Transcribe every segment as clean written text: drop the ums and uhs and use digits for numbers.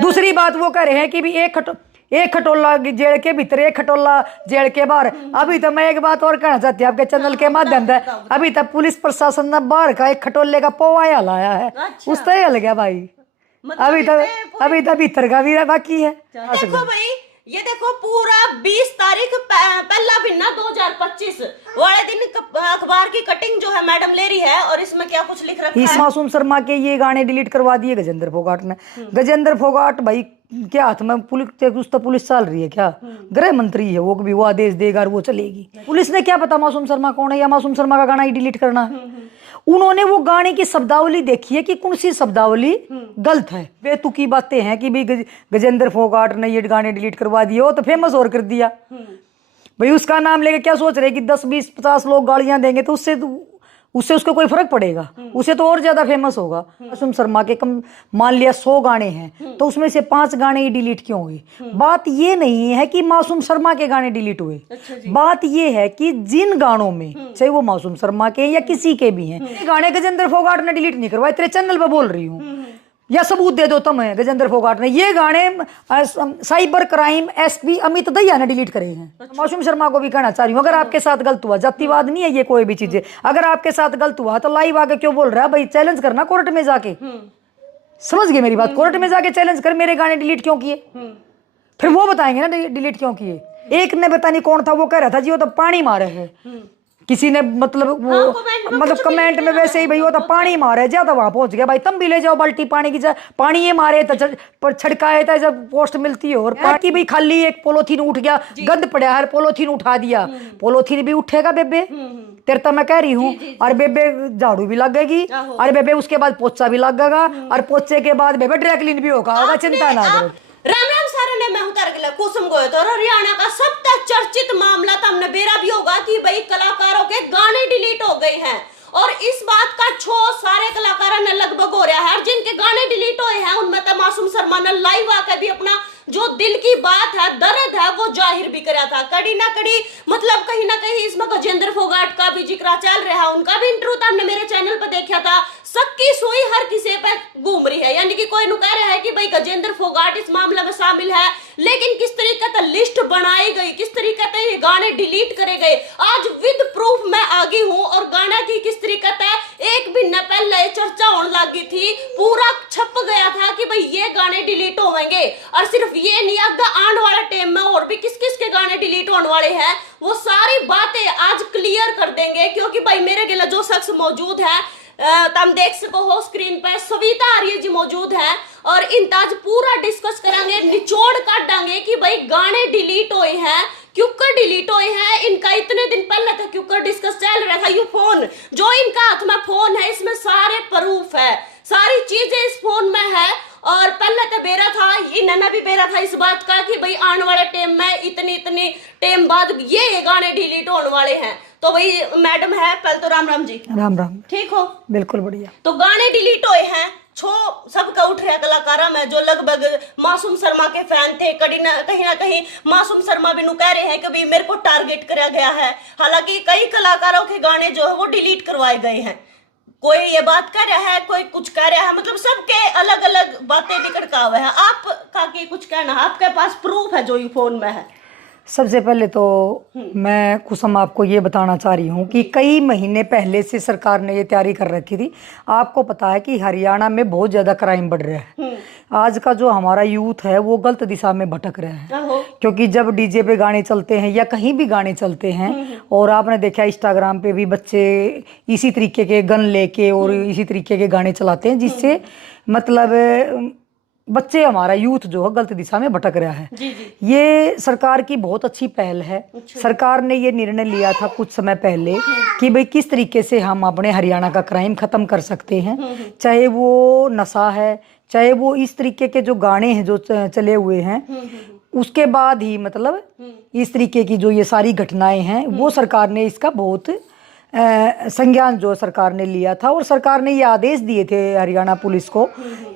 दूसरी बात वो कह रहे हैं कि भी एक खटोला जेल के भीतर, एक खटोला जेल के बाहर। अभी तो मैं एक बात और कहना चाहती हूँ आपके चैनल के माध्यम से, अभी तक पुलिस प्रशासन ने बाहर का एक खटोले का पौवा लाया है, उस तरह हल गया भाई। अभी तक भीतर का भी बाकी है। देखो भाई, ये देखो पूरा 20 तारीख पहला महीना 2025 वाले दिन अखबार की कटिंग जो है मैडम ले रही है, और इसमें क्या कुछ लिख रखा है। इस मासूम शर्मा के ये गाने डिलीट करवा दिए गजेंद्र फोगाट ने। गजेंद्र फोगाट भाई क्या हाथ में पुलिस चल रही है क्या? गृह मंत्री है वो, भी वो आदेश देगा और वो चलेगी। पुलिस ने क्या पता मासूम शर्मा कौन है, या मासूम शर्मा का गाना ही डिलीट करना है। उन्होंने वो गाने की शब्दावली देखी है कि कौन सी शब्दावली गलत है। बेतुकी बातें हैं कि भाई गजेंद्र फोगाट ने ये गाने डिलीट करवा दिए, वो तो फेमस और कर दिया भाई। उसका नाम लेके क्या सोच रहे कि 10 20 50 लोग गालियां देंगे तो उससे उसको कोई फर्क पड़ेगा? उसे तो और ज्यादा फेमस होगा। मासूम शर्मा के कम मान लिया 100 गाने हैं तो उसमें से 5 गाने ही डिलीट क्यों हुए? बात ये नहीं है कि मासूम शर्मा के गाने डिलीट हुए। बात ये है कि जिन गानों में, चाहे वो मासूम शर्मा के या किसी के भी हैं, गाने गजेंद्र फोगाट ने डिलीट नहीं करवाए। तेरे चैनल पर बोल रही हूँ, या सबूत दे दो तुम। गजेंद्र फोगाट ने ये गाने cyber crime SP Amit Dahiya ने डिलीट करे हैं। मासूम शर्मा को भी कहना चाह रही हूँ, अगर आपके साथ गलत हुआ, जातिवाद नहीं है ये कोई भी चीजें, अगर आपके साथ गलत हुआ तो लाइव आके क्यों बोल रहा है भाई? चैलेंज करना कोर्ट में जाके। समझ गए मेरी बात? कोर्ट में जाके चैलेंज कर, मेरे गाने डिलीट क्यों किए, फिर वो बताएंगे ना डिलीट क्यों किए। एक ने पता नहीं कौन था, वो कह रहा था जी वो तो पानी मारे है किसी ने, मतलब वो मतलब कमेंट में वैसे ही भाई वो तो पानी मारे, ज्यादा वहां पहुंच गया भाई। तुम भी ले जाओ बाल्टी पानी की, पानी ये मारे तो छड़काए था जब पोस्ट मिलती है। और बाकी भाई खाली एक पोलोथीन उठ गया, गंद पड़ा है, पोलोथीन उठा दिया। पोलोथीन भी उठेगा बेबे, तेरे तो मैं कह रही हूँ। और बेबे झाड़ू भी लगेगी, और बेबे उसके बाद पोछा भी लगेगा, और पोछे के बाद बेबे ड्राई क्लीन भी होगा, चिंता ना करो। राम राम सारे ने, मैं उतर गया कुसुम गोये तो हरियाणा का सबसे चर्चित मामला तो हमने बेरा भी होगा कि भाई कलाकारों के गाने डिलीट हो गए हैं, और इस बात का छो सारे कलाकारों ने लगभग हो रहा है। और जिनके गाने डिलीट हुए हैं उनमें तो मासूम शर्मा ने लाइव आकर भी अपना जो दिल की बात है, दर्द है, वो जाहिर भी करा था। कड़ी ना कड़ी मतलब कहीं ना कहीं इसमें गजेंद्र फोगाट का भी जिक्र चल रहा है, उनका भी इंटरव्यू था, हमने मेरे चैनल पर देखा था। सबकी सुई हर किसी पे घूम रही है, यानी कि कोई नु कह रहा है कि भाई गजेंद्र फोगाट इस मामले में शामिल है, लेकिन किस तरीके से लिस्ट बनाई गई, किस तरीके से ये गाने डिलीट करे गए, आज विद प्रूफ मैं आगे हूँ। और गाना की किस तरीके से एक महीना पहले चर्चा होने लगी थी, पूरा छप गया था कि भाई ये गाने डिलीट होंगे। और सिर्फ ये नहीं, अगर आने वाले टाइम में और भी किस किस के गाने डिलीट होने वाले हैं, वो सारी बातें आज क्लियर कर देंगे। क्योंकि भाई मेरे गिला जो शख्स मौजूद है, तुम देख सको हो स्क्रीन पे, सविता आर्य जी मौजूद है, और इनका आज पूरा डिस्कस करेंगे, निचोड़ काटेंगे कि भाई गाने डिलीट हुए हैं, क्यों कर डिलीट हुए हैं। इनका इतने दिन पहले तक क्यों कर डिस्कस चल रहा था। ये फोन जो इनका हाथ में फोन है, इसमें सारे प्रूफ है, सारी चीजें इस फोन में है। और पहले तो बेरा था, इन्होंने भी बेरा था इस बात का कि भाई आने वाले टाइम में इतनी टाइम बाद ये गाने डिलीट होने वाले हैं। तो भाई मैडम है, पहले तो राम राम जी। राम राम। ठीक हो? बिल्कुल बढ़िया। तो गाने डिलीट हुए हैं, छो सबका उठ रहा कलाकारा में जो लगभग मासूम शर्मा के फैन थे। कहीं ना कहीं मासूम शर्मा भी कह रहे हैं कि भाई मेरे को टारगेट करा गया है। हालांकि कई कलाकारों के गाने जो है वो डिलीट करवाए गए हैं। कोई ये बात कह रहा है, कोई कुछ कह रहा है, मतलब सबके अलग अलग बातें निकल का हुआ है। आपका की कुछ कहना है? आपके पास प्रूफ है जो ये फोन में है? सबसे पहले तो मैं कुसुम आपको ये बताना चाह रही हूँ कि कई महीने पहले से सरकार ने ये तैयारी कर रखी थी। आपको पता है कि हरियाणा में बहुत ज़्यादा क्राइम बढ़ रहा है। आज का जो हमारा यूथ है वो गलत दिशा में भटक रहा है, क्योंकि जब डीजे पे गाने चलते हैं या कहीं भी गाने चलते हैं, और आपने देखा इंस्टाग्राम पे भी बच्चे इसी तरीके के गन लेके और इसी तरीके के गाने चलाते हैं, जिससे मतलब बच्चे, हमारा यूथ जो है गलत दिशा में भटक रहा है। ये सरकार की बहुत अच्छी पहल है। सरकार ने ये निर्णय लिया था कुछ समय पहले कि भाई किस तरीके से हम अपने हरियाणा का क्राइम खत्म कर सकते हैं, चाहे वो नशा है, चाहे वो इस तरीके के जो गाने हैं जो चले हुए हैं, उसके बाद ही मतलब इस तरीके की जो ये सारी घटनाएं हैं, वो सरकार ने इसका बहुत संज्ञान जो सरकार ने लिया था, और सरकार ने ये आदेश दिए थे हरियाणा पुलिस को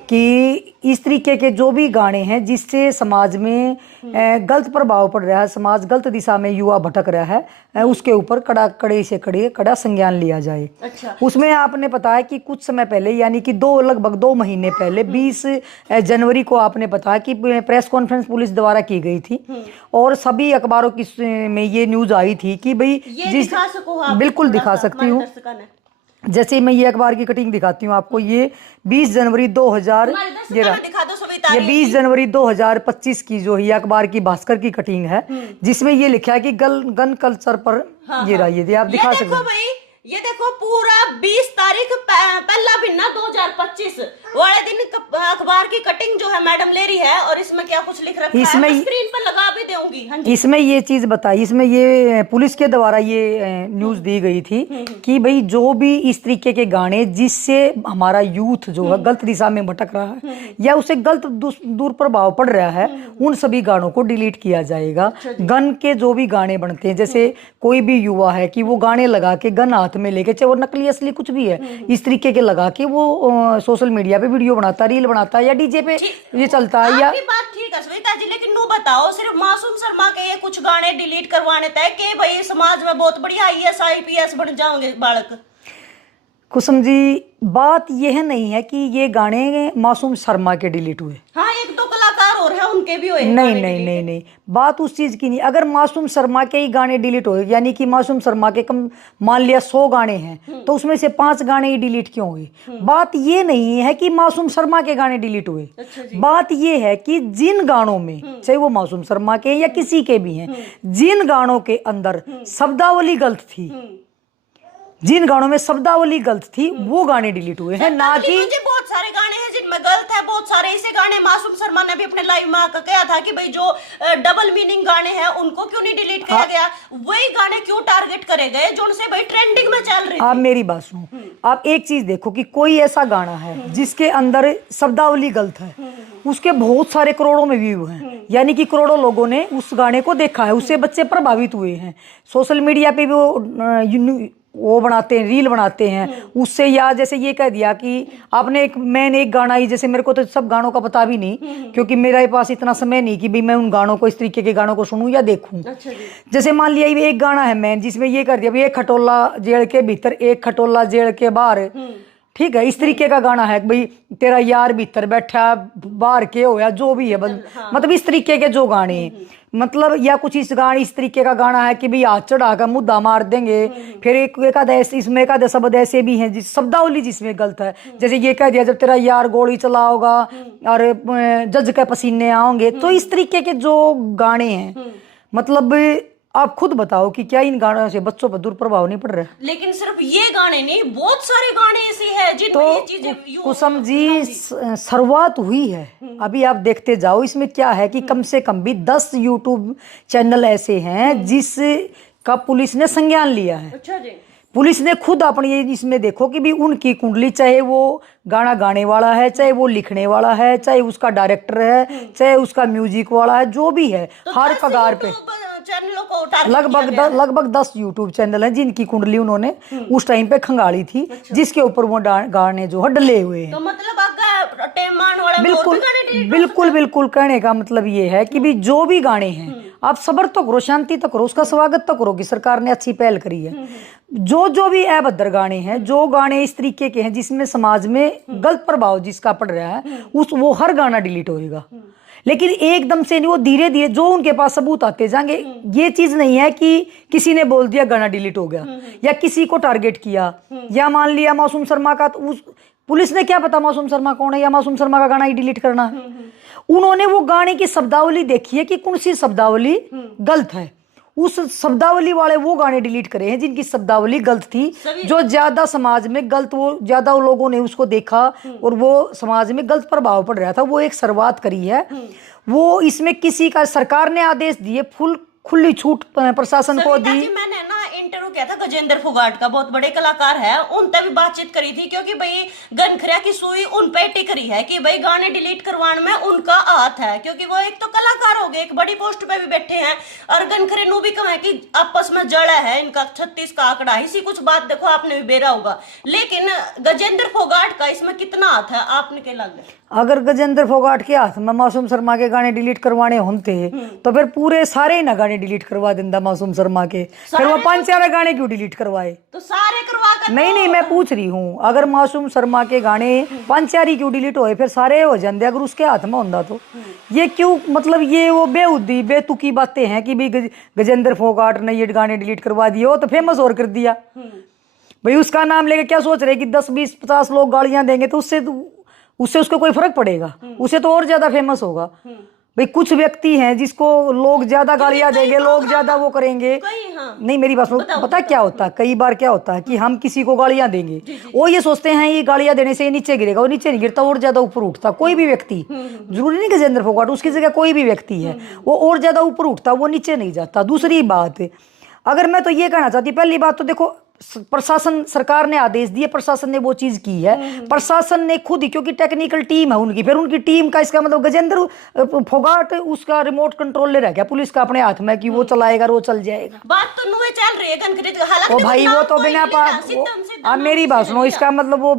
कि इस तरीके के जो भी गाने हैं जिससे समाज में गलत प्रभाव पड़ रहा है, समाज गलत दिशा में युवा भटक रहा है, उसके ऊपर कड़ा संज्ञान लिया जाए। अच्छा। उसमें आपने पता है कि कुछ समय पहले, यानी कि लगभग 2 महीने पहले 20 जनवरी को आपने बताया कि प्रेस कॉन्फ्रेंस पुलिस द्वारा की गई थी, और सभी अखबारों की में ये न्यूज आई थी कि भाई बिल्कुल दिखा सकती हूँ। जैसे मैं ये अखबार की कटिंग दिखाती हूँ आपको, ये 20 जनवरी 2000 ये 20 जनवरी 2025 की जो है अखबार की भास्कर की कटिंग है, जिसमें ये लिखा है कि गन कल्चर पर ये रहा, ये आप दिखा सकते हैं। ये देखो पूरा 20 तारीख पहला महीना 2025 वाले दिन अखबार की कटिंग जो है मैडम ले रही है, और इसमें क्या कुछ लिख रखा है, मैं स्क्रीन पर लगा भी दूंगी। हाँ जी। इसमें ये चीज बताई, इसमें ये पुलिस के द्वारा ये न्यूज दी गई थी कि भाई जो भी इस तरीके के गाने जिससे हमारा यूथ जो है गलत दिशा में भटक रहा है या उसे गलत दुष्प्रभाव पड़ रहा है, उन सभी गानों को डिलीट किया जाएगा। गन के जो भी गाने बनते हैं, जैसे कोई भी युवा है कि वो गाने लगा के गन हाथ में लेके, चाहे वो नकली असली कुछ भी है, इस तरीके के लगा के वो सोशल मीडिया पे वीडियो बनाता, रील बनाता है, या डीजे पे ये चलता है। या बात ठीक है श्वेता जी, लेकिन नु बताओ, सिर्फ मासूम शर्मा के ये कुछ गाने डिलीट करवाने तय के भाई समाज में बहुत बढ़िया IAS IPS बन जाओगे बालक? कुसुम जी, बात यह नहीं है कि ये गाने मासूम शर्मा के डिलीट हुए। हाँ, 1-2 कलाकार और है उनके भी हुए। नहीं, बात उस चीज की नहीं। अगर मासूम शर्मा के ही गाने डिलीट हुए, यानी कि मासूम शर्मा के कम मान लिया 100 गाने हैं, तो उसमें से 5 गाने ही डिलीट क्यों हुए? बात ये नहीं है कि मासूम शर्मा के गाने डिलीट हुए। बात ये है कि जिन गानों में, चाहे वो मासूम शर्मा के या किसी के भी हैं, जिन गानों के अंदर शब्दावली गलत थी, जिन गानों में शब्दावली गलत थी, वो गाने डिलीट हुए हैं, ना कि बहुत सारे गाने हैं जिनमें गलत है, बहुत सारे ऐसे गाने मासूम शर्मा ने भी अपने लाइव में आकर कहा था कि भाई जो डबल मीनिंग गाने हैं उनको क्यों नहीं डिलीट किया गया, वही गाने क्यों टारगेट करे गए जो उनसे भाई ट्रेंडिंग में चल रहे थे। आप मेरी बात सुनो, आप एक चीज देखो कि कोई ऐसा गाना है जिसके अंदर शब्दावली गलत है, उसके बहुत सारे करोड़ों में व्यू हैं, यानी कि करोड़ों लोगों ने उस गाने को देखा है, उससे बच्चे प्रभावित हुए हैं। सोशल मीडिया पे भी वो बनाते हैं, रील बनाते हैं उससे, या जैसे ये कह दिया कि आपने मैंने एक गाना ही, जैसे मेरे को तो सब गानों का पता भी नहीं, क्योंकि मेरे पास इतना समय नहीं कि भी मैं उन गानों को, इस तरीके के गानों को सुनूं या देखूं। अच्छा जी। जैसे मान लिया एक गाना है मैन, जिसमें ये कर दिया भाई, एक खटोला जेल के भीतर, एक खटोला जेल के बाहर, ठीक है, इस तरीके का गाना है भाई, तेरा यार भीतर बैठा बाहर के होया, जो भी है मतलब इस तरीके के जो गाने, मतलब या कुछ इस तरीके का गाना है कि भाई हाथ चढ़ा कर मुद्दा मार देंगे। फिर एक आधा इसमें एक आधा शब्द ऐसे भी हैं जिस शब्दावली जिसमें गलत है, जैसे ये कह दिया जब तेरा यार गोली चलाओगा और जज के पसीने आओगे। तो इस तरीके के जो गाने हैं, मतलब आप खुद बताओ कि क्या इन गानों से बच्चों पर दुष्प्रभाव नहीं पड़ रहा है? लेकिन सिर्फ ये गाने नहीं, बहुत सारे गाने ऐसे हैं जिनमें ये चीजें। कुसुम जी, शुरुआत हुई है, अभी आप देखते जाओ। इसमें क्या है कि कम से कम भी 10 यूट्यूब चैनल ऐसे हैं जिसका पुलिस ने संज्ञान लिया है। अच्छा जी। पुलिस ने खुद अपनी इसमें देखो कि भी उनकी कुंडली, चाहे वो गाना गाने वाला है, चाहे वो लिखने वाला है, चाहे उसका डायरेक्टर है, चाहे उसका म्यूजिक वाला है, जो भी है, तो हर कगार पे चैनलों को लगभग 10 यूट्यूब चैनल हैं जिनकी कुंडली उन्होंने उस टाइम पे खंगाली थी। अच्छा। जिसके ऊपर वो गाने जो है डले हुए हैं। तो मतलब आपका टेमान वाला बिल्कुल कहने का मतलब ये है कि भी जो भी गाने हैं, आप सब्र तो करो, शांति तो करो, उसका स्वागत तो करो कि सरकार ने अच्छी पहल करी है। जो भी अभद्र गाने हैं, जो गाने इस तरीके के हैं जिसमें समाज में गलत प्रभाव जिसका पड़ रहा है, वो हर गाना डिलीट होएगा। लेकिन एकदम से नहीं, वो धीरे धीरे जो उनके पास सबूत आते जाएंगे। ये चीज नहीं है कि किसी ने बोल दिया गाना डिलीट हो गया या किसी को टारगेट किया, या मान लिया मासूम शर्मा का, तो उस पुलिस ने क्या पता मासूम शर्मा कौन है या मासूम शर्मा का गाना ही डिलीट करना है। उन्होंने वो गाने की शब्दावली देखी है कि कौन सी शब्दावली गलत है, उस शब्दावली वाले वो गाने डिलीट करे हैं जिनकी शब्दावली गलत थी, जो ज्यादा समाज में गलत, वो ज्यादा लोगों ने उसको देखा और वो समाज में गलत प्रभाव पड़ रहा था। वो एक शुरुआत करी है। वो इसमें किसी का, सरकार ने आदेश दिए, खुली छूट प्रशासन को दी। मैंने ना इंटरव्यू किया था गजेंद्र फोगाट का, बहुत बड़े कलाकार है, उनसे भी बातचीत करी थी, क्योंकि भाई गनखरिया की सुई उन पे टिक रही है कि भाई गाने डिलीट करवाने में उनका हाथ है, क्योंकि वो एक तो कलाकार हो गए, एक बड़ी पोस्ट पे भी बैठे हैं, और गनखरे नु भी कहें कि आपस में जड़ा है इनका 36 का आंकड़ा, इसी कुछ बात देखो आपने भी बेरा होगा। लेकिन गजेंद्र फोगाट का इसमें कितना हाथ है आपने क्या लग? अगर गजेंद्र फोगाट के हाथ में मासूम शर्मा के गाने डिलीट करवाने होते तो फिर पूरे सारे ही ना गाने डिलीट करवा देंदा मासूम शर्मा के, फिर वो 5-4 गाने क्यों डिलीट करवाए? तो सारे करवा कर नहीं, मैं पूछ रही हूँ, अगर मासूम शर्मा के गाने 5-4 ही क्यों डिलीट होए, फिर सारे हो जाते अगर उसके हाथ में होता तो? ये क्यों, मतलब ये वो बेहुदी बेतुकी बातें हैं कि भाई गजेंद्र फोगाट ने ये गाने डिलीट करवा दिए, वो तो फेमस और कर दिया भाई, उसका नाम लेके क्या सोच रहे कि 10-20-50 लोग गालियां देंगे तो उससे उसको कोई फर्क पड़ेगा? उसे तो और ज्यादा फेमस होगा भाई। कुछ व्यक्ति हैं जिसको लोग ज्यादा गालियां देंगे, लोग ज्यादा वो करेंगे। नहीं, मेरी बात सुनो, पता क्या होता है, कई बार क्या होता है कि हम किसी को गालियां देंगे, वो ये सोचते हैं ये गालियां देने से ये नीचे गिरेगा, वो नीचे नहीं गिरता, और ज्यादा ऊपर उठता। कोई भी व्यक्ति, जरूरी नहीं गजेंद्र फोगाट, उसकी जगह कोई भी व्यक्ति है, वो और ज्यादा ऊपर उठता, वो नीचे नहीं जाता। दूसरी बात, अगर मैं तो ये कहना चाहती, पहली बात तो देखो, प्रशासन, सरकार ने आदेश दिए, प्रशासन ने वो चीज की है, प्रशासन ने खुद ही, क्योंकि टेक्निकल टीम है उनकी, फिर उनकी टीम का, इसका मतलब गजेंद्र फोगाट उसका रिमोट कंट्रोल ले रह गया पुलिस का अपने हाथ में कि वो चलाएगा, वो चल जाएगा। बात तो नुए चल रही है, हालांकि ओ भाई, वो तो बिना आप मेरी बात सुनो, इसका मतलब वो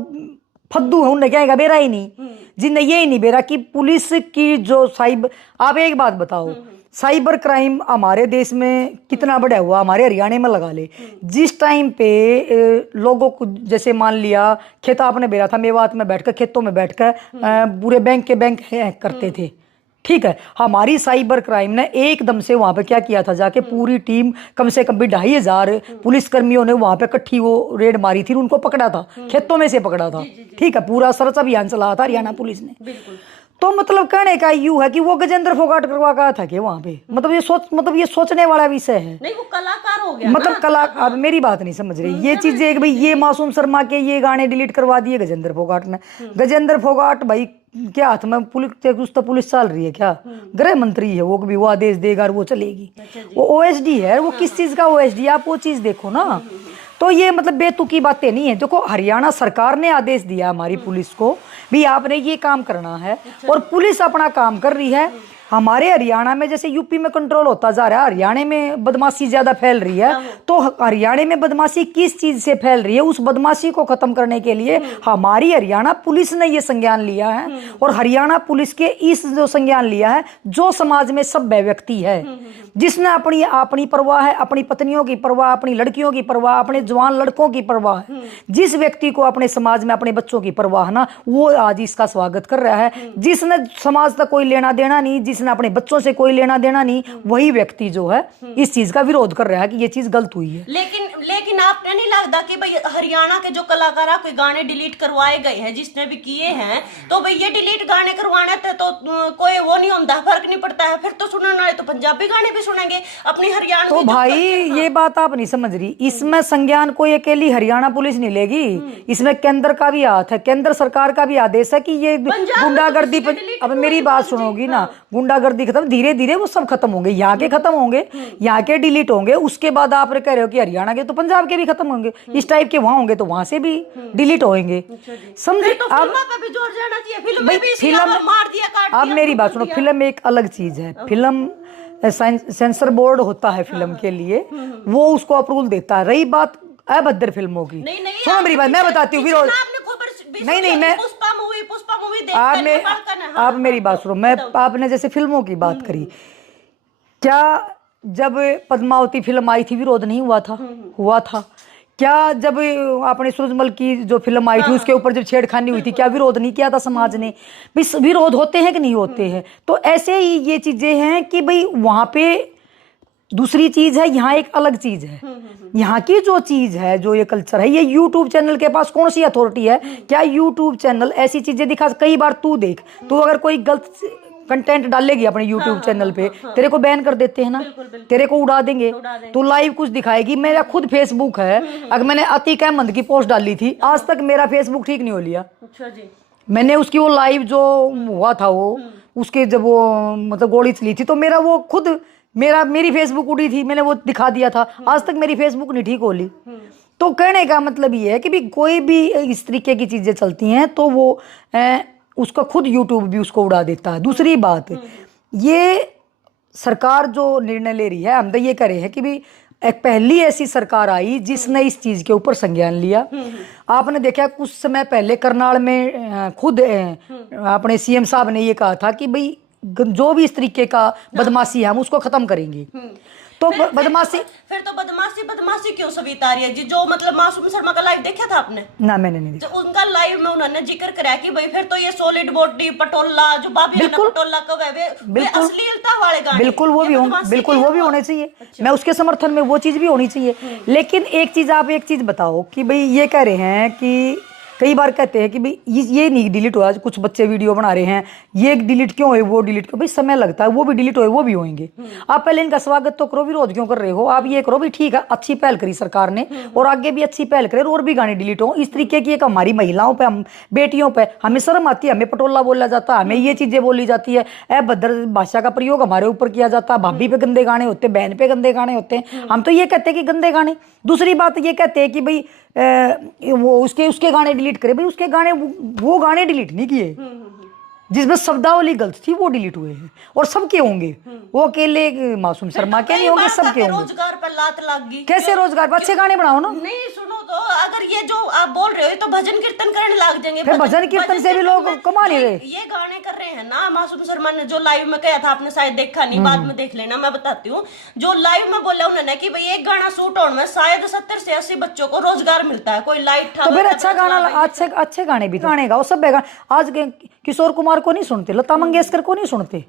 फद्दू है, उन्हें क्या बेरा ही नहीं, जिन्हें ये ही नहीं बेरा कि पुलिस की जो साइबर, आप एक बात बताओ, साइबर क्राइम हमारे देश में कितना बढ़ा हुआ, हमारे हरियाणा में लगा ले, जिस टाइम पे लोगों को, जैसे मान लिया खेत आपने बेरा था, मेवात में बैठकर, खेतों में बैठकर पूरे बैंक के बैंक हैक करते थे, ठीक है, हमारी साइबर क्राइम ने एकदम से वहां पे क्या किया था, जाके पूरी टीम, कम से कम भी 2500 पुलिसकर्मियों ने वहां पे इकट्ठी वो रेड मारी थी, उनको पकड़ा था, खेतों में से पकड़ा था, ठीक है, पूरा सर्च अभियान चला था हरियाणा पुलिस ने। तो मतलब कहने का यूं है कि वो गजेंद्र फोगाट करवा गया था कि वहां पे, मतलब ये सोचने वाला विषय है। नहीं, वो कलाकार हो गया, मतलब कलाकार, मेरी बात नहीं समझ रही, ये चीजें कि भाई ये मासूम शर्मा के ये गाने डिलीट करवा दिए गजेंद्र फोगाट ने। गजेंद्र फोगाट भाई के हाथ में पुलिस चल रही है क्या? गृह मंत्री है वो, भी वो आदेश देगा और वो चलेगी। वो ओएसडी है, वो किस चीज का ओएसडी, आप वो चीज देखो ना। तो ये मतलब बेतुकी बातें नहीं है। देखो, हरियाणा सरकार ने आदेश दिया हमारी पुलिस को भी आपने ये काम करना है, और पुलिस अपना काम कर रही है। हमारे हरियाणा में जैसे यूपी में कंट्रोल होता जा रहा है, हरियाणा में बदमाशी ज्यादा फैल रही है, तो हरियाणा में बदमाशी किस चीज से फैल रही है, उस बदमाशी को खत्म करने के लिए हमारी हरियाणा पुलिस ने ये संज्ञान लिया है। और हरियाणा पुलिस के इस जो संज्ञान लिया है, जो समाज में सभ्य व्यक्ति है, जिसने अपनी परवाह है, अपनी पत्नियों की परवाह, अपनी लड़कियों की परवाह, अपने जवान लड़कों की परवाह है, जिस व्यक्ति को अपने समाज में अपने बच्चों की परवाह ना, वो आज इसका स्वागत कर रहा है। जिसने समाज तक कोई लेना देना नहीं, जिसने अपने बच्चों से कोई लेना देना नहीं, वही व्यक्ति जो है इस चीज का विरोध कर रहा है कि ये चीज गलत हुई है। लेकिन आपने नहीं लगता कि भाई हरियाणा के जो कलाकार कोई गाने डिलीट करवाए गए हैं, जिसने भी किए हैं, तो भाई ये डिलीट गाने करवाने थे तो कोई वो नहीं होता, फर्क नहीं पड़ता है, फिर तो सुनने वाले तो पंजाबी गाने भी सुनेंगे अपनी हरियाणा। तो भाई ये बात आप नहीं समझ रही, इसमें संज्ञान कोई अकेली हरियाणा पुलिस नहीं लेगी, इसमें केंद्र का भी हाथ है, केंद्र सरकार का भी आदेश है कि ये गुंडागर्दी। अब मेरी बात सुनोगी ना, गुंडागर्दी खत्म, धीरे धीरे वो सब खत्म होंगे, यहाँ के खत्म होंगे, यहाँ के डिलीट होंगे, उसके बाद आप कह रहे हो कि हरियाणा के, तो पंजाब के भी खत्म होंगे, इस टाइप के वहां होंगे तो वहां से भी डिलीट होंगे। समझे? अब मेरी बात सुनो, फिल्म एक अलग चीज है, फिल्म सेंसर बोर्ड होता है फिल्म के लिए, वो उसको अप्रूवल देता है। रही बात अभद्र फिल्मों की, सुनो मेरी बात, मैं बताती हूँ विरोध, नहीं मैं आप मेरी बात सुनो, मैं आपने जैसे फिल्मों की बात करी, क्या जब पद्मावती फिल्म आई थी विरोध नहीं हुआ था? हुआ था। क्या जब आपने सूरजमल की जो फिल्म आई थी उसके ऊपर जब छेड़खानी हुई थी, क्या विरोध नहीं किया था समाज ने? विरोध होते हैं कि नहीं होते हैं? तो ऐसे ही ये चीजें हैं कि भाई वहां पे दूसरी चीज है, यहाँ एक अलग चीज है। यहाँ की जो चीज है, जो ये कल्चर है, ये यूट्यूब चैनल के पास कौन सी अथॉरिटी है? क्या यूट्यूब चैनल ऐसी चीजें दिखा? कई बार तू देख, तू अगर कोई गलत कंटेंट डालेगी अपने यूट्यूब चैनल पे, तेरे को बैन कर देते हैं ना, तेरे को उड़ा देंगे। तो लाइव कुछ दिखाएगी, मेरा खुद फेसबुक है, अगर मैंने अतीक अहमद की पोस्ट डाली थी, आज तक मेरा फेसबुक ठीक नहीं हो लिया। अच्छा जी। मैंने उसकी वो लाइव जो हुआ था वो, उसके जब वो मतलब गोली चली थी, तो मेरा वो खुद मेरी फेसबुक उड़ी थी, मैंने वो दिखा दिया था, आज तक मेरी फेसबुक नहीं ठीक होली। तो कहने का मतलब ये है कि भी कोई भी इस तरीके की चीजें चलती हैं तो वो उसका खुद यूट्यूब भी उसको उड़ा देता है। दूसरी बात, ये सरकार जो निर्णय ले रही है, हम तो ये कह रहे हैं कि भी एक पहली ऐसी सरकार आई जिसने इस चीज के ऊपर संज्ञान लिया। आपने देखा कुछ समय पहले करनाल में खुद अपने सीएम साहब ने ये कहा था कि भाई जो भी इस तरीके का बदमाशी है हम उसको खत्म करेंगे। तो बदमाशी फिर तो बदमाशी क्यों सविता रही है जी? जो मतलब मासूम शर्मा का लाइव देखा था आपने? ना, मैंने नहीं देखा। जो उनका लाइव में उन्होंने जिक्र करा कि भाई फिर तो ये सॉलिड बॉडी पटोला जो बाबी पटोला कब है वे अश्लीलता वाले गाने, बिल्कुल वो भी होने चाहिए। मैं उसके समर्थन में, वो चीज भी होनी चाहिए। लेकिन एक चीज बताओ कि भाई ये कह रहे हैं कि कई बार कहते हैं कि भाई ये नहीं डिलीट हुआ, कुछ बच्चे वीडियो बना रहे हैं, ये डिलीट क्यों है, वो डिलीट क्यों, भाई समय लगता है, वो भी डिलीट हुए वो भी होंगे। आप पहले इनका स्वागत तो करो, विरोध क्यों कर रहे हो? आप ये करो भी ठीक है, अच्छी पहल करी सरकार ने और आगे भी अच्छी पहल करे और भी गाने डिलीट हो। इस तरीके की एक हमारी महिलाओं पे, हम बेटियों पे हमें शर्म आती है, हमें पटोला बोला जाता है, हमें ये चीजें बोली जाती है, अभद्र भाषा का प्रयोग हमारे ऊपर किया जाता है, भाभी पे गंदे गाने होते, बहन पे गंदे गाने होते हैं। हम तो ये कहते हैं कि गंदे गाने। दूसरी बात ये कहते हैं कि भाई वो उसके गाने डिलीट करे। भाई उसके गाने, वो गाने डिलीट नहीं किए जिसमें शब्दावली गलत थी, वो डिलीट हुए हैं और सबके होंगे। वो अकेले मासूम शर्मा के नहीं होंगे, सबके होंगे। रोजगार पर लात लग गई। कैसे रोजगार पर? अच्छे गाने बनाओ ना। नहीं सुनो तो, अगर ये जो आप बोल रहे हो तो भजन कीर्तन करने लग जाएंगे। फिर भजन कीर्तन से भी लोग कमा नहीं रहे। ये गाने कर रहे हैं ना मासूम शर्मा ने, जो लाइव में कहा था, आपने शायद देखा नहीं, बाद में देख लेना, मैं बताती हूँ। जो लाइव में बोला उन्होंने कि भाई एक गाना शूट होने में शायद 70 से 80 बच्चों को रोजगार मिलता है। कोई लाइट तो फिर अच्छा गाना, अच्छे गाने भी गाने गाओ, सब गाने। आज किशोर कुमार को नहीं सुनते, लता मंगेशकर को नहीं सुनते।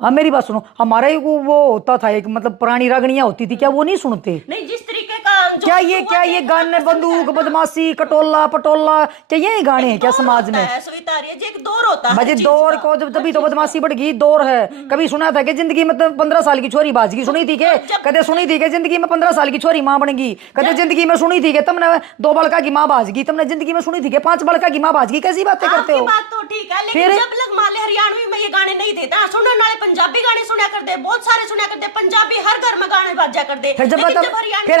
हाँ मेरी बात सुनो, हमारा वो होता था एक, मतलब पुरानी रागनियां होती थी, क्या वो नहीं सुनते? नहीं, जिस तरीके का क्या ये गाने बंदूक बदमाशी कटोला पटोला, क्या ये गाने हैं क्या समाज में? एक दौर होता है। दौर को जब तो बदमाशी बढ़ गई, दौर है। कभी सुना था कि जिंदगी में 15 साल की छोरी बाज गई, सुनी थी के? कदे सुनी थी कि जिंदगी में 15 साल की छोरी मां बन गई? कदे जिंदगी में सुनी थी कि तुमने 2 बड़का की मां बाज गई? तुमने जिंदगी में सुनी थी कि 5 बड़का की मां बाज गई? कैसी बातें करते हो? बात तो ठीक है, लेकिन जब लग माले हरियाणवी में ये गाने नहीं थे, सुनने वाले पंजाबी गाने सुना कर दे, बहुत सारे सुना कर दे, पंजाबी हर घर में गाने बाजा कर दे। फिर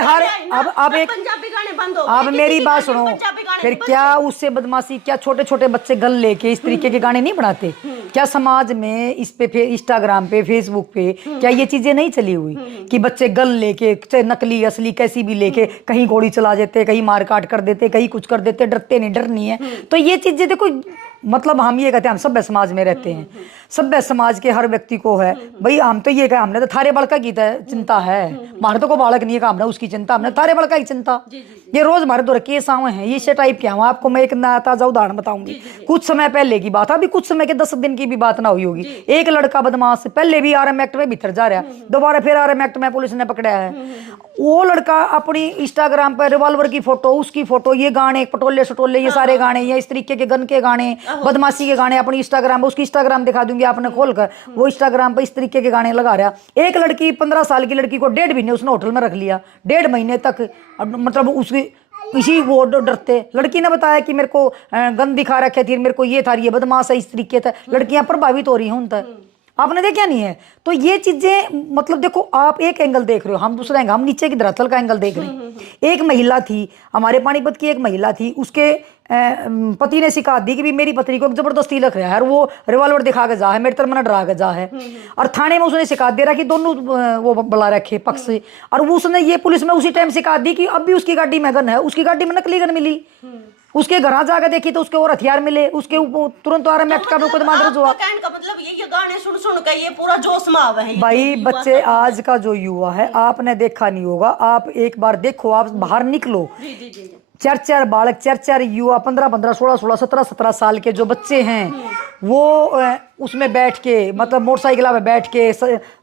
अब एक पंजाबी गाने बंद हो गए। अब मेरी बात सुनो, फिर क्या उससे बदमाशी, क्या छोटे छोटे बच्चे गल लेके इस तरीके के गाने नहीं बनाते? क्या समाज में इस पे इंस्टाग्राम पे फेसबुक पे क्या ये चीजें नहीं चली हुई कि बच्चे गन लेके, चाहे नकली असली कैसी भी लेके, कहीं गोली चला देते, कहीं मार काट कर देते, कहीं कुछ कर देते, डरते नहीं, डर नहीं है। तो ये चीजें देखो, मतलब हम ये कहते हैं हम सभ्य समाज में रहते हैं, सभ्य समाज के हर व्यक्ति को है भाई। हम तो ये कहा, हमने तो थारे बड़का की चिंता है, हमारे तो को बालक नहीं है, हमने उसकी चिंता, हमने थारे बड़का की चिंता। ये रोज हमारे दो केस आए हैं इसे टाइप के। आपको मैं एक नया ताजा उदाहरण बताऊंगी। कुछ समय पहले की बात, अभी कुछ समय के 10 दिन की भी बात ना हुई होगी। एक लड़का बदमाश पहले भी आरएम एक्ट में भीतर जा रहा है, दोबारा फिर आरएम एक्ट में पुलिस ने पकड़ा है। वो लड़का अपनी इंस्टाग्राम पर रिवॉल्वर की फोटो, उसकी फोटो, ये गाने पटोले सटोले, ये सारे गाने, या इस तरीके के गन के गाने, बदमाशी के गाने अपनी इंस्टाग्राम पर, उसकी इंस्टाग्राम दिखा दूंगी आपने खोल कर, वो इंस्टाग्राम पर इस तरीके के गाने लगा रहा। एक लड़की 15 साल की लड़की को 1.5 महीने उसने होटल में रख लिया, 1.5 महीने तक। मतलब उसकी इसी वो डरते, लड़की ने बताया कि मेरे को गन दिखा रखे थी, मेरे को ये था, ये बदमाश है, इस तरीके से लड़कियां प्रभावित हो रही हैं उनसे। आपने देखा नहीं है? तो ये चीजें, मतलब देखो, आप एक एंगल देख रहे हो, हम दूसरा एंगल, हम नीचे की धरातल का एंगल देख रहे हैं। एक महिला थी, हमारे पानीपत की एक महिला थी, उसके पति ने शिकायत दी कि भी मेरी पत्नी को जबरदस्ती रख रहा है और वो रिवॉल्वर दिखा के जा है, मेरी तरफ मना डरा के जा है। और थाने में उसने शिकायत दे रहा कि दोनों वो बुला रखे पक्ष से, और उसने ये पुलिस में उसी टाइम शिकायत दी कि अब भी उसकी गाड़ी में गन है, उसकी गाड़ी में नकली गन मिली। उसके घर जाकर देखी तो उसके और हथियार मिले, उसके तुरंत आरएम एक्ट का मुकदमा दर्ज हुआ। मतलब ये गाने सुन के ये पूरा जोश में आवा है भाई। बच्चे, आज का जो युवा है, आपने देखा नहीं होगा, आप एक बार देखो, आप बाहर निकलो, 4 बालक, 4 युवा, 15, 16, 17 साल के जो बच्चे हैं, वो उसमें बैठ के, मतलब मोटरसाइकिल में बैठ के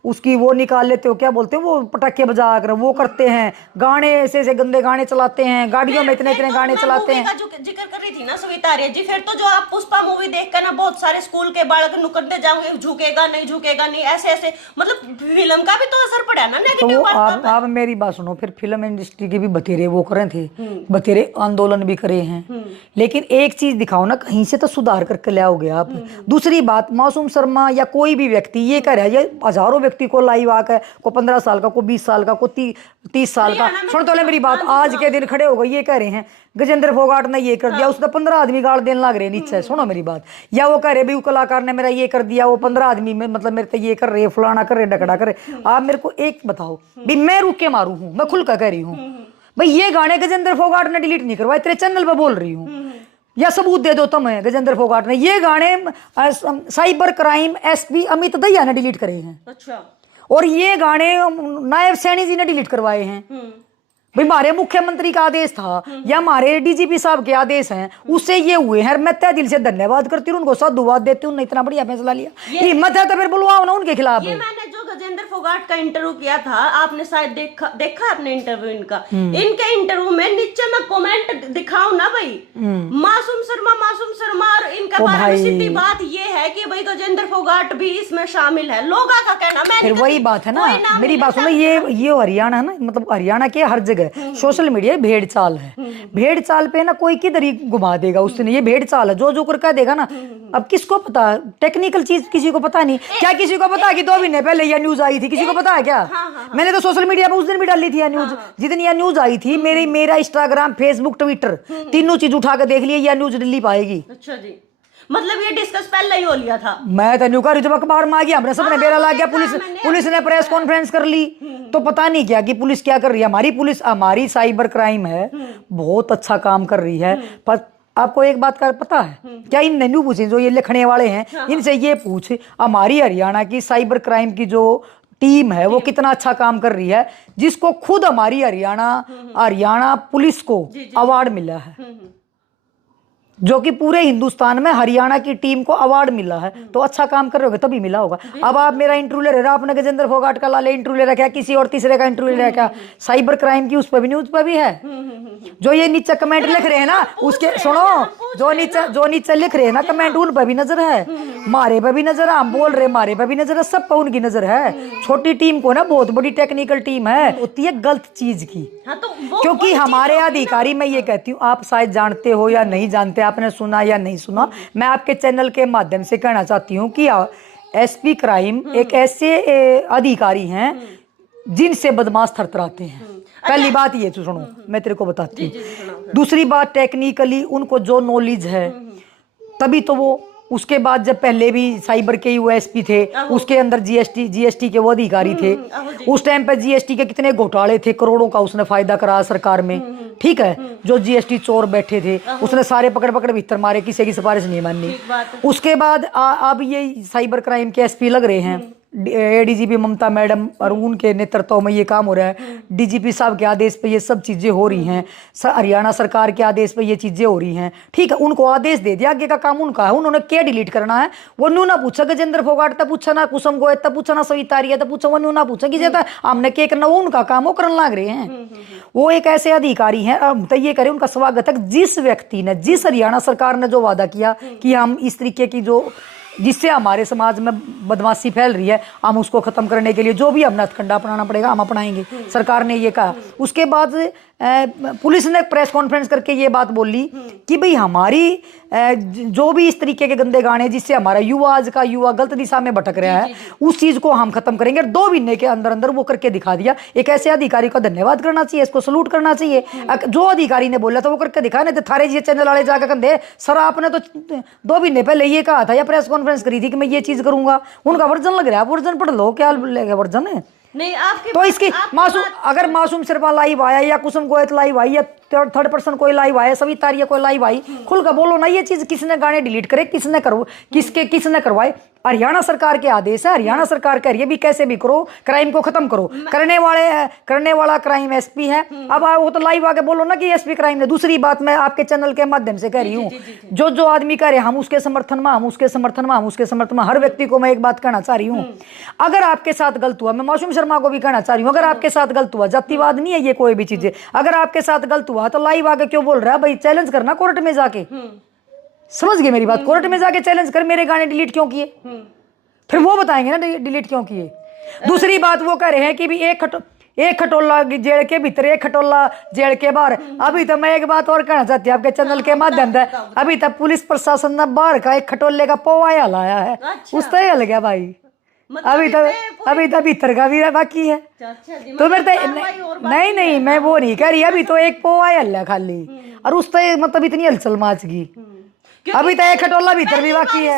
उसकी वो निकाल लेते हो, क्या बोलते हैं वो, पटाखे बजा कर वो करते हैं, गाने ऐसे गंदे गाने चलाते हैं, गाड़ियों में इतने गाने चलाते हैं। जिक्र कर रही थी ना सविता जी, फिर तो जो आप पुष्पा मूवी देख कर ना, बहुत सारे स्कूल के बालक नुकड़ते जाओगे, झुकेगा नहीं, ऐसे, मतलब फिल्म का भी तो असर पड़ा ना नेगेटिव। तो आप मेरी बात सुनो, फिर फिल्म इंडस्ट्री के भी बतेरे वो करे थे, बतेरे आंदोलन भी करे हैं, लेकिन एक चीज दिखाओ ना, कहीं से तो सुधार करके ले आओगे आप। दूसरी बात, मासूम शर्मा या कोई भी व्यक्ति ये कह रहा है, ये हजारों व्यक्ति को लाइव आकर, को 15 साल का, को 20 साल का, को 30 साल का, सुन तो ले मेरी बात, आज के दिन खड़े हो गए ये कह रहे हैं गजेंद्र फोगाट ने ये कर दिया, उसने 15 आदमी गाड़ देने लग रहे नीचे। सुनो मेरी बात, या वो कह रहे भाई कलाकार ने मेरा ये कर दिया, वो 15 आदमी में मतलब मेरे तो ये कर रहे, फलाना कर रहे, डकड़ा कर रहे। आप मेरे को एक बताओ भाई, मैं रुक के मारू हूँ, मैं खुल कर कह रही हूँ भाई, ये गाने गजेंद्र फोगाट ने डिलीट नहीं करवाए, तेरे चैनल पर बोल रही हूँ, या सबूत दे दो तुम, गजेंद्र फोगाट ने ये गाने cyber crime SP Amit Dahiya ने डिलीट करे हैं। अच्छा। और ये गाने नायब सैनी जी ने डिलीट करवाए हैं। भाई हमारे मुख्यमंत्री का आदेश था या हमारे डीजीपी साहब के आदेश हैं, उससे ये हुए हैं। मैं तहे दिल से धन्यवाद करती हूँ, उनको साधुवाद देती हूँ, इतना बढ़िया फैसला लिया। हिम्मत है तो फिर बुलवाओ ना उनके खिलाफ। ये मैंने जो गजेंद्र फोगाट का इंटरव्यू किया था, आपने शायद देखा अपने इंटरव्यू इनका, इनके इंटरव्यू में नीचे मैं कमेंट दिखाऊं ना भाई, मासूम शर्मा और इनका बारे में सीधी बात ये है कि भाई गजेंद्र फोगाट भी इसमें शामिल है। लोगों का कहना, मैं फिर वही बात है ना, मेरी बात सुनो, ये हरियाणा है ना, मतलब हरियाणा के हर जगह सोशल मीडिया भेड़ चाल है। भेड़ चाल पे ना कोई किधर ही घुमा देगा, उसने ये भेड़ चाल है, जो कर देगा ना। अब किसको पता टेक्निकल चीज, किसी को पता नहीं। क्या किसी को पता कि 2 महीने पहले यह न्यूज आई थी? किसी को पता है क्या? मैंने तो सोशल मीडिया पे उस दिन भी डाली थी न्यूज, जितनी यह न्यूज आई थी। मेरा इंस्टाग्राम, फेसबुक, ट्विटर, तीनों चीज उठा के देख लिया, यह न्यूज दिल्ली पाएगी। अच्छा जी, मतलब ये डिस्कस पहले ही हो लिया था। मैं तो न्यू कर जब अखबार में आ गया, हमने सबने बेरा ला गया, पुलिस ने प्रेस कॉन्फ्रेंस कर ली, तो पता नहीं क्या कि पुलिस क्या कर रही है। हमारी पुलिस, हमारी साइबर क्राइम है, बहुत अच्छा काम कर रही है। पर आपको एक बात का पता है क्या? इन नन्नू पूछे जो ये लिखने वाले हैं, इनसे ये पूछ, हमारी हरियाणा की साइबर क्राइम की जो टीम है वो कितना अच्छा काम कर रही है, जिसको खुद हमारी हरियाणा पुलिस को अवार्ड मिला है, जो कि पूरे हिंदुस्तान में हरियाणा की टीम को अवार्ड मिला है। तो अच्छा काम कर रहे होगे तभी मिला होगा। अब आप मेरा इंटरव्यू ले रहे हो, आपने गजेंद्र फोगाट का लाले इंटरव्यू ले रखा है, किसी और तीसरे का इंटरव्यू ले रखा है, साइबर क्राइम की उस पर भी न्यूज पर भी है। जो ये नीचे कमेंट लिख रहे हैं ना, उसके सुनो, जो नीचे लिख रहे हैं ना कमेंट, उन पर भी नजर है, मारे पर भी नजर है, हम बोल रहे मारे पर भी नजर है, सब पर उनकी नजर है। छोटी टीम को ना बहुत बड़ी टेक्निकल टीम है, होती है गलत चीज की। क्योंकि हमारे अधिकारी, मैं ये कहती हूँ, आप शायद जानते हो या नहीं जानते, आपने सुना या नहीं सुना, मैं आपके चैनल के माध्यम से कहना चाहती हूँ कि एसपी क्राइम एक ऐसे अधिकारी हैं जिनसे बदमाश थरथराते हैं। पहली बात ये सुनो, मैं तेरे को बताती हूँ। दूसरी बात, टेक्निकली उनको जो नॉलेज है, तभी तो वो, उसके बाद जब पहले भी साइबर के वो एसपी थे, उसके अंदर जीएसटी के वो अधिकारी थे। उस टाइम पे जीएसटी के कितने घोटाले थे, करोड़ों का उसने फायदा करा सरकार में। ठीक है, जो जीएसटी चोर बैठे थे उसने सारे पकड़ भीतर मारे, किसी की सिफारिश नहीं माननी। उसके बाद अब ये साइबर क्राइम के एसपी लग रहे हैं, एडीजीपी ममता मैडम और उनके नेतृत्व में ये काम हो रहा है। डीजीपी साहब के आदेश पे ये सब चीजें हो रही हैं, हरियाणा सरकार के आदेश पे ये चीजें हो रही हैं। ठीक है, उनको आदेश दे दिया, आगे का काम उनका है, उन्होंने क्या डिलीट करना है वो न्यू ना पूछा। गजेंद्र फोगाट तब पूछा ना, कुसुम गोयल तब पूछा ना, सविता आर्य तब पूछा, वो न्यू ना पूछा कि हमने क्या करना, वो उनका काम वो करने लग रहे हैं। वो एक ऐसे अधिकारी हैं, अब तो ये करें उनका स्वागत है। जिस व्यक्ति ने, जिस हरियाणा सरकार ने जो वादा किया कि हम इस तरीके की जो जिससे हमारे समाज में बदमाशी फैल रही है, हम उसको खत्म करने के लिए जो भी हमें हथकंडा अपनाना पड़ेगा हम अपनाएंगे, सरकार ने ये कहा। उसके बाद पुलिस ने प्रेस कॉन्फ्रेंस करके ये बात बोली कि भाई हमारी जो भी इस तरीके के गंदे गाने जिससे हमारा आज का युवा गलत दिशा में भटक रहा है, उस चीज को हम खत्म करेंगे। 2 महीने के अंदर अंदर वो करके दिखा दिया। एक ऐसे अधिकारी का धन्यवाद करना चाहिए, इसको सलूट करना चाहिए। जो अधिकारी ने बोला था वो करके दिखाया, नहीं तो थारे जी चैनल वाले जाकर कंधे सर आपने तो 2 महीने पहले ये कहा था या प्रेस कॉन्फ्रेंस करी थी कि मैं ये चीज करूंगा। उनका वर्जन लग रहा है, वर्जन पढ़ लो, क्या वर्जन है नहीं आपके। तो इसकी अगर मासूम शर्मा लाइव आया या कुसुम गोयल लाइव आई या थर्ड पर्सन कोई लाइव आया, सविता आर्य कोई लाइव आई, खुल कर बोलो ना ये चीज किसने गाने डिलीट करे, किसने करवाए। हरियाणा सरकार के आदेश है, हरियाणा सरकार कह रही है भी कैसे भी करो, क्राइम को खत्म करो। करने वाला क्राइम एसपी है। अब वो तो लाइव आके बोलो ना कि एसपी क्राइम ने। दूसरी बात मैं आपके चैनल के माध्यम से कह रही हूँ, जो आदमी कह रहे हम उसके समर्थन में, हर व्यक्ति को मैं एक बात कहना चाह रही हूँ, अगर आपके साथ गलत हुआ, मैं मासूम शर्मा को भी कहना चाह रही हूँ, अगर आपके साथ गलत हुआ, जातिवाद नहीं है ये कोई भी चीजें, अगर आपके साथ गलत हुआ तो लाइव आके क्यों बोल रहा है भाई? चैलेंज करना कोर्ट में जाके, समझ गए मेरी बात? कोर्ट में जाके चैलेंज कर, मेरे गाने डिलीट क्यों किए, फिर वो बताएंगे ना डिलीट क्यों किए। दूसरी बात वो कह रहे हैं कि भी एक खटोला जेल के भीतर, एक खटोला जेल के बाहर। अभी तो मैं एक बात और कहना चाहती हूँ आपके चैनल के माध्यम से, अभी तक पुलिस प्रशासन ने बाहर का एक खटोले का पौवा हलाया है, उस तरह हल गया भाई। अभी तो भीतर का भी बाकी है। तो मेरे तो नहीं, मैं वो नहीं कह रही, अभी तो एक पौवा हल्ला खाली, और उस तरह मतलब इतनी हलचल माच गई। अभी तो एक खटोला भीतर भी बाकी है।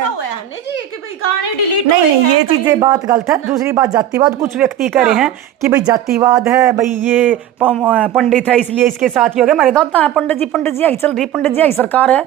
नहीं, ये चीजें बात गलत है। दूसरी बात जातिवाद, कुछ व्यक्ति कह रहे हैं कि भाई जातिवाद है, भाई ये पंडित है इसलिए इसके साथ ही हो गया। मेरे दादा है पंडित जी आई चल रही, पंडित जी आई सरकार है,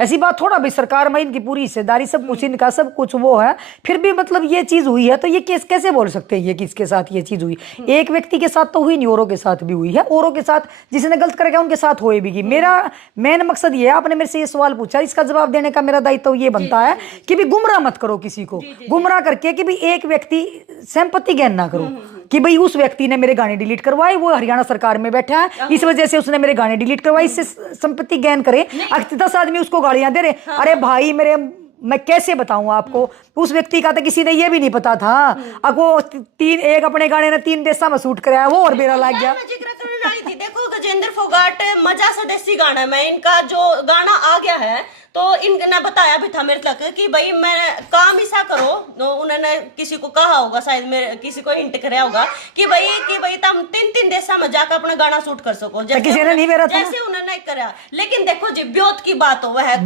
ऐसी बात थोड़ा। भाई सरकार में इनकी पूरी हिस्सेदारी, सब कुछ इनका, सब कुछ वो है, फिर भी मतलब ये चीज हुई है तो ये केस कैसे बोल सकते हैं ये किसके साथ ये चीज हुई? एक व्यक्ति के साथ तो हुई नहीं, औरों के साथ भी हुई है, औरों के साथ जिसने गलत करके उनके साथ होए भी। मेरा मेन मकसद ये है, आपने मेरे से ये सवाल पूछा, इसका जवाब देने का मेरा दायित्व ये बनता है कि भी गुमराह मत करो किसी को, गुमराह करके कि भी एक व्यक्ति सिंपैथी गेन ना करो कि भाई उस व्यक्ति ने मेरे गाने डिलीट करवाए, वो हरियाणा सरकार में बैठा है, इस वजह से उसने मेरे गाने डिलीट करवाए, इससे संपत्ति गेन करे। 10 आदमी उसको गालियां दे रहे, अरे भाई मैं कैसे बताऊं आपको, उस व्यक्ति का तो किसी ने ये भी नहीं पता था। अब वो एक अपने गाने ने 3 देशों में शूट कराया, वो और बेरा लग गया। देखो गजेंद्र फोगाट मजा स्वदेशी गाना में इनका जो गाना आ गया है, तो इनने बताया भी था मेरे तक कि भाई मैं काम ऐसा करो, तो उन्होंने किसी को कहा होगा, शायद मेरे किसी को हिंट कराया होगा कि भाई तुम 3 देशों में जाकर अपना गाना शूट कर सको, किसी ने नहीं मेरा था, जैसे उन्होंने करा। लेकिन देखो जी ब्योत की बात हो है,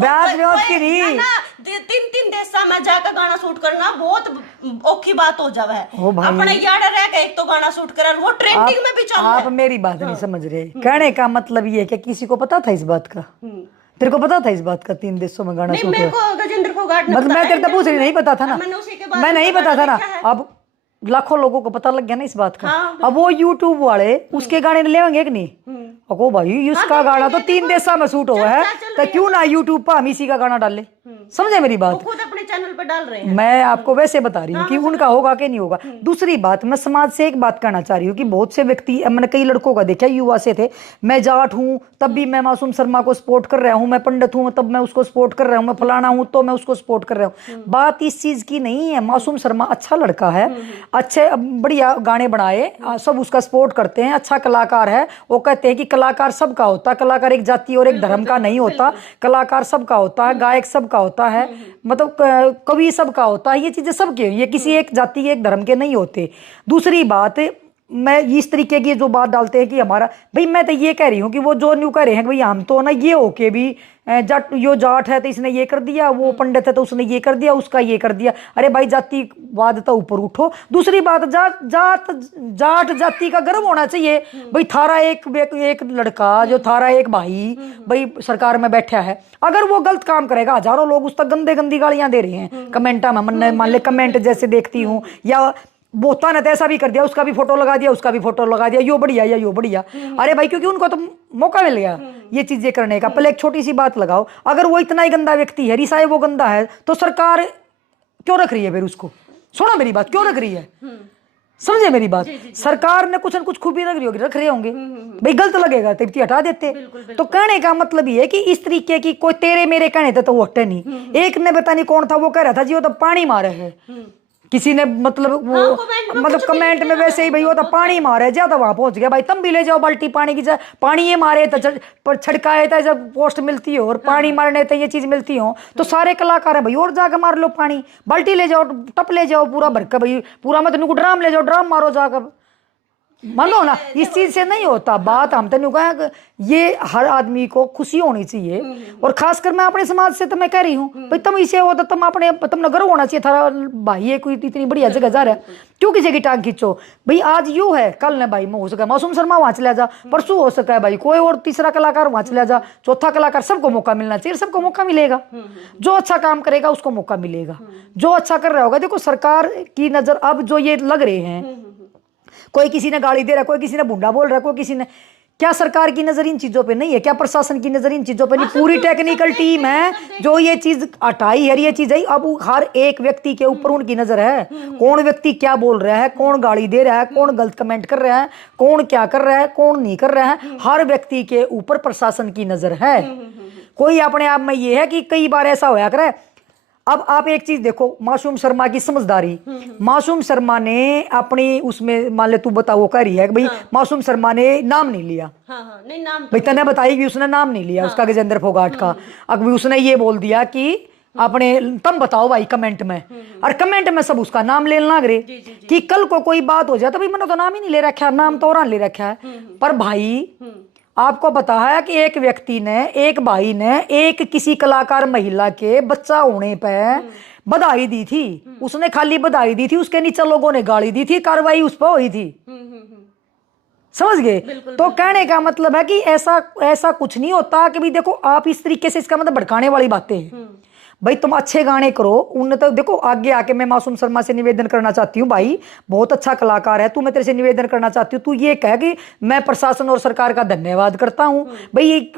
3 देशों में जाकर गाना शूट करना बहुत औखी बात हो जावे है। अपने यार रह गए एक तो गाना शूट करा, वो ट्रेंडिंग में भी चल रहा है। आप मेरी बात नहीं समझ रहे, कहने का मतलब ये है कि किसी को पता था इस बात का? तेरे को पता था इस बात का 3 देशों में गाना शूट हुआ? गजेंद्र फोगाट ने मतलब मैं तेरे पूछ रही, नहीं पता था ना, मैं नहीं पता था ना। अब लाखों लोगों को पता लग गया ना इस बात का। अब वो यूट्यूब वाले उसके गाने लेंगे कि नहीं? अको भाई उसका गाना तो 3 देशों में शूट हुआ है, तो क्यों ना यूट्यूब पर हम इसी का गाना डाल ले? समझे मेरी बात? खुद अपने चैनल पर डाल रहे हैं। मैं आपको वैसे बता रही हूँ कि उनका होगा कि नहीं होगा। दूसरी बात, मैं समाज से एक बात कहना चाह रही हूँ कि बहुत से व्यक्ति, मैंने कई लड़कों का देखा, युवा से थे, मैं जाट हूँ तब भी मैं मासूम शर्मा को सपोर्ट कर रहा हूँ, मैं पंडित हूँ तब मैं उसको सपोर्ट कर रहा हूँ, मैं फलाना हूँ तो मैं उसको सपोर्ट कर रहा हूँ। बात इस चीज की नहीं है। मासूम शर्मा अच्छा लड़का है, अच्छे बढ़िया गाने बनाए, सब उसका सपोर्ट करते हैं, अच्छा कलाकार है। वो कहते हैं कि कलाकार सबका होता है, कलाकार एक जाति और एक धर्म का नहीं होता, कलाकार सबका होता है, गायक सबका होता है, मतलब कवि सबका होता है, ये चीजें सबके, ये किसी एक जाति एक धर्म के नहीं होते। दूसरी बात, मैं इस तरीके की जो बात डालते हैं कि हमारा भाई, मैं तो ये कह रही हूँ कि वो जो न्यू कह रहे हैं भाई हम तो ना ये होके भी जाट है तो इसने ये कर दिया, वो पंडित है तो उसने ये कर दिया, उसका ये कर दिया। अरे भाई जातिवाद तो ऊपर उठो। दूसरी बात, जाट जाति का गर्व होना चाहिए भाई। थारा एक लड़का, जो थारा एक भाई भाई सरकार में बैठा है, अगर वो गलत काम करेगा, हजारों लोग उस तक गंदी गालियां दे रहे हैं कमेंटा में, मान ले कमेंट जैसे देखती हूँ, या बोता ने तो ऐसा भी कर दिया, उसका भी फोटो लगा दिया, उसका भी फोटो लगा दिया, यो बढ़िया या यो बढ़िया। अरे भाई क्योंकि उनको तो मौका मिल गया ये चीजें करने का। पहले एक छोटी सी बात लगाओ, अगर वो इतना ही गंदा व्यक्ति है, रिसाए वो गंदा है, तो सरकार क्यों रख रही है फिर उसको? सुनो मेरी बात, क्यों रख रही है? समझे मेरी बात? सरकार ने कुछ न कुछ खूबी रख रहे होंगे भाई, गलत लगेगा तो हटा देते। तो कहने का मतलब ये है कि इस तरीके की कोई तेरे मेरे कहने थे तो वो हटे नहीं। एक ने पता नहीं कौन था, वो कह रहा था जी वो तो पानी मारे है, किसी ने मतलब वो मतलब कमेंट में वैसे ही भाई वो तो पानी मारे, ज्यादा वहां पहुंच गया भाई, तुम भी ले जाओ बाल्टी पानी की, पानी ये मारे तो पर छड़काए था जब पोस्ट मिलती हो, और पानी मारने तो ये चीज मिलती हो, तो सारे कलाकार है भाई और जाकर मार लो पानी, बाल्टी ले जाओ, टप ले जाओ पूरा भर के भाई, पूरा मत नुको ड्राम ले जाओ, ड्राम मारो जाकर, मानो ना। इस चीज से नहीं होता बात। हम तो कहा ये हर आदमी को खुशी होनी चाहिए, और खासकर मैं अपने समाज से तो मैं कह रही हूँ भाई, तुम इसे हो तो तुमने गर्व होना चाहिए था भाई, ये कोई इतनी बढ़िया जगह जा रहा है, क्यों किसी की टांग खींचो भाई? आज यूं है, कल ने भाई हो सका मासूम शर्मा वहां चला जा, परसों हो सका है भाई कोई और तीसरा कलाकार वहां चला जा, चौथा कलाकार, सबको मौका मिलना चाहिए, सबको मौका मिलेगा। जो अच्छा काम करेगा उसको मौका मिलेगा, जो अच्छा कर रहा होगा। देखो सरकार की नजर अब जो ये लग रहे हैं, कोई किसी ने गाली दे रहा है, कोई किसी ने भुंडा बोल रहा है, कोई किसी ने, क्या सरकार की नजर इन चीजों पे नहीं है? क्या प्रशासन की नजर इन चीजों पे नहीं? पूरी टेक्निकल टीम है जो ये चीज हटाई है, ये चीज है। अब हर एक व्यक्ति के ऊपर उनकी नजर है, कौन व्यक्ति क्या बोल रहा है, कौन गाली दे रहा है, कौन गलत कमेंट कर रहा है, कौन क्या कर रहा है, कौन नहीं कर रहा है, हर व्यक्ति के ऊपर प्रशासन की नजर है। कोई अपने आप में ये है कि कई बार ऐसा होया करे, अब आप एक चीज देखो, मासूम शर्मा की समझदारी। मासूम शर्मा ने अपनी उसमें मान ले, तू बता, वो कह रही है कि भाई मासूम शर्मा ने नाम नहीं लिया। हाँ, नहीं नाम भाई तने बताई कि उसने नाम नहीं लिया उसका, गजेंद्र फोगाट का। अब उसने ये बोल दिया कि अपने, तुम बताओ भाई कमेंट में, और कमेंट में सब उसका नाम लेना लग रहे कि कल को कोई बात हो जाए तो भाई मैंने तो नाम ही नहीं ले रखा है, नाम तो और ले रखा है। पर भाई आपको पता है कि एक व्यक्ति ने, एक भाई ने, एक किसी कलाकार महिला के बच्चा होने पे बधाई दी थी। उसने खाली बधाई दी थी, उसके नीचे लोगों ने गाली दी थी, कार्रवाई उस पर हुई थी। समझ गए? तो कहने का मतलब है कि ऐसा कुछ नहीं होता कि भाई देखो आप इस तरीके से, इसका मतलब भड़काने वाली बातें हैं। भाई तुम अच्छे गाने करो, उन्हें तो देखो आगे आके मैं मासूम शर्मा से निवेदन करना चाहती हूँ, भाई बहुत अच्छा कलाकार है तू, मैं तेरे से निवेदन करना चाहती हूँ, तू ये कह कि मैं प्रशासन और सरकार का धन्यवाद करता हूँ। भाई ये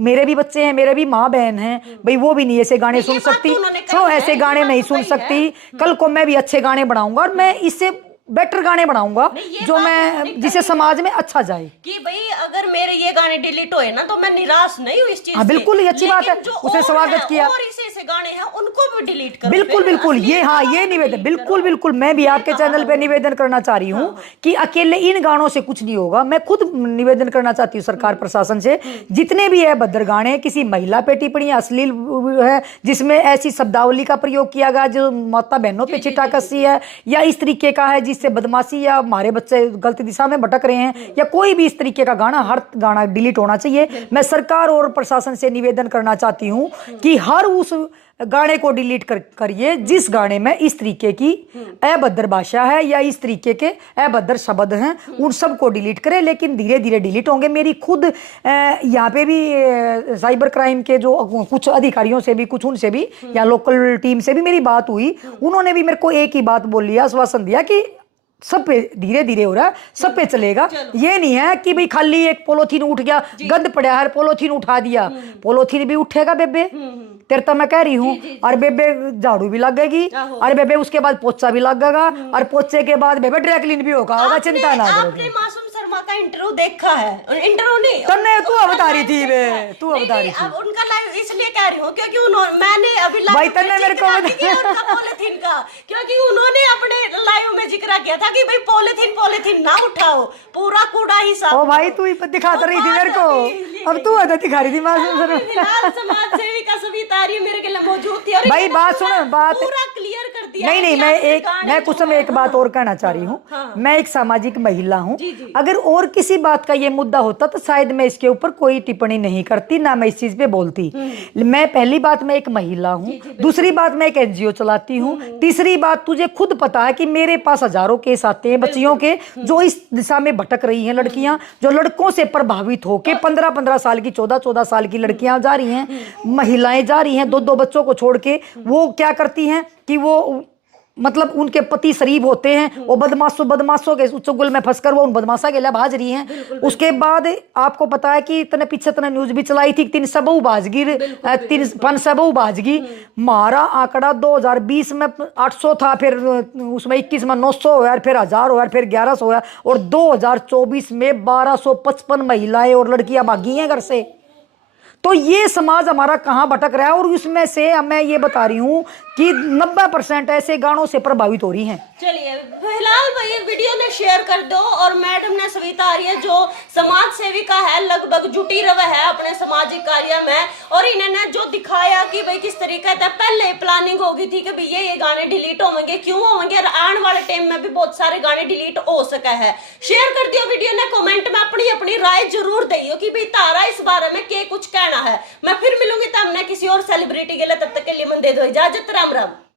मेरे भी बच्चे हैं, मेरे भी माँ बहन हैं, भाई वो भी नहीं ऐसे गाने सुन सकती, क्यों ऐसे गाने नहीं सुन सकती। कल को मैं भी अच्छे गाने बनाऊंगा और मैं इससे बेटर गाने बनाऊंगा जो मैं, जिसे समाज में अच्छा जाए। कि भाई अगर मेरे ये गाने डिलीट हुए ना तो मैं निराश नहीं हूँ इस चीज से। बिल्कुल ये अच्छी बात है, उसे स्वागत किया। और इसे गाने हैं उनको भी डिलीट करो। बिल्कुल बिल्कुल, ये हाँ ये निवेदन, बिल्कुल बिल्कुल, मैं भी आपके चैनल पे निवेदन करना चाह रही हूँ कि अकेले इन गानों से कुछ नहीं होगा। मैं खुद निवेदन करना चाहती हूँ सरकार प्रशासन से, जितने भी है भद्र गाने, किसी महिला पे टिप्पणी अश्लील है जिसमें ऐसी शब्दावली का प्रयोग किया गया जो माता बहनों पे चिट्टा कसी है, या इस तरीके का है जिससे बदमाशी या हमारे बच्चे गलत दिशा में भटक रहे हैं, या कोई भी इस तरीके का गाना, हर गाना डिलीट होना चाहिए। मैं सरकार और प्रशासन से निवेदन करना चाहती हूँ कि हर उस गाने को डिलीट करिए जिस गाने में इस तरीके की अभद्र भाषा है या इस तरीके के अभद्र शब्द हैं, उन सब को डिलीट करें। लेकिन धीरे धीरे डिलीट होंगे। मेरी खुद यहाँ पे भी साइबर क्राइम के जो कुछ अधिकारियों से भी, कुछ उनसे भी या लोकल टीम से भी मेरी बात हुई, उन्होंने भी मेरे को एक ही बात बोली, आश्वासन दिया कि सब पे धीरे धीरे हो रहा है, सब पे चलेगा। ये नहीं है कि भाई खाली एक पोलोथीन उठ गया, गंद पड़ा है, पोलोथीन उठा दिया, पोलोथीन भी उठेगा बेबे, तेरे तो मैं कह रही हूँ। और बेबे झाड़ू भी लगेगी, और बेबे उसके बाद पोछा भी लगेगा, और पोछे के बाद बेबे ड्राई क्लीन भी होगा, चिंता ना करो। आपने मासूम शर्मा का इंटरव्यू देखा है? इंटरव्यू नहीं, तुमने तू बता रही थी बे, तू बता रही थी। अब उनका लाइव इसलिए कह रही हूँ क्योंकि मैंने अभी भाई तन्ने मेरे को पॉलिथीन का, क्योंकि उन्होंने अपने लाइव में जिक्र किया था कि भाई पॉलिथीन ना उठाओ, पूरा कूड़ा ही साफ। ओ भाई तू दिखाता रही थी मेरे को, अब तू दिखा रही थी मासूम शर्मा। समाज सेविका सविता मेरे के लिए मौजूद थी और भाई बात सुनो, बात पूरा क्लियर कर दिया। नहीं, मैं कुछ समय एक बात और कहना चाह रही हूँ। मैं एक सामाजिक महिला हूँ, अगर और किसी बात का ये मुद्दा होता तो शायद मैं इसके ऊपर कोई टिप्पणी नहीं करती, ना मैं इस चीज पे बोलती। मैं पहली बात मैं एक महिला हूँ, दूसरी बात मैं एक एनजीओ चलाती हूँ, तीसरी बात तुझे खुद पता है कि मेरे पास हजारों केस आते हैं बच्चियों के जो इस दिशा में भटक रही हैं, लड़कियां जो लड़कों से प्रभावित होके 15-15 साल की, 14-14 साल की लड़कियां जा रही हैं, महिलाएं जा रही हैं 2-2 बच्चों को छोड़ के। वो क्या करती हैं कि वो मतलब उनके पति शरीफ होते हैं, वो बदमाशों के चुगल में फंसकर वो उन बदमाशा के लिए भाज रही हैं। उसके बाद आपको पता है कि इतने पीछे इतने न्यूज भी चलाई थी, 3 सबऊ भाजगी, 3 सबऊ भाजगी। हमारा आंकड़ा 2020 में 800 था, फिर उसमें 21 में 900 हुआ, फिर 1000 हुआ, फिर 1100 हुआ, और 2024 में 1255 महिलाएं और लड़कियां भागी हैं घर से। तो ये समाज हमारा कहाँ भटक रहा है, और उसमें से मैं ये बता रही हूँ कि 90% ऐसे गानों से प्रभावित हो रही हैं। चलिए फिलहाल भाई ये वीडियो ने शेयर कर दो, और मैडम ने सविता आर्य जो समाज सेविका है लगभग जुटी रहे है अपने सामाजिक कार्य में, और इन्होंने जो दिखाया कि भाई किस तरीके से पहले प्लानिंग हो गई थी कि भैया ये गाने डिलीट होंगे, क्यों होंगे, और आने वाले टाइम में भी बहुत सारे गाने डिलीट हो सका है। शेयर कर दियो वीडियो ने, कमेंट में अपनी अपनी राय जरूर दियो कि भाई तारा इस बारे में क्या कुछ कहना है। मैं फिर मिलूंगी तब किसी और सेलिब्रिटी के लिए, तब तक के लिए मन दे दो इजाजत, राम राम।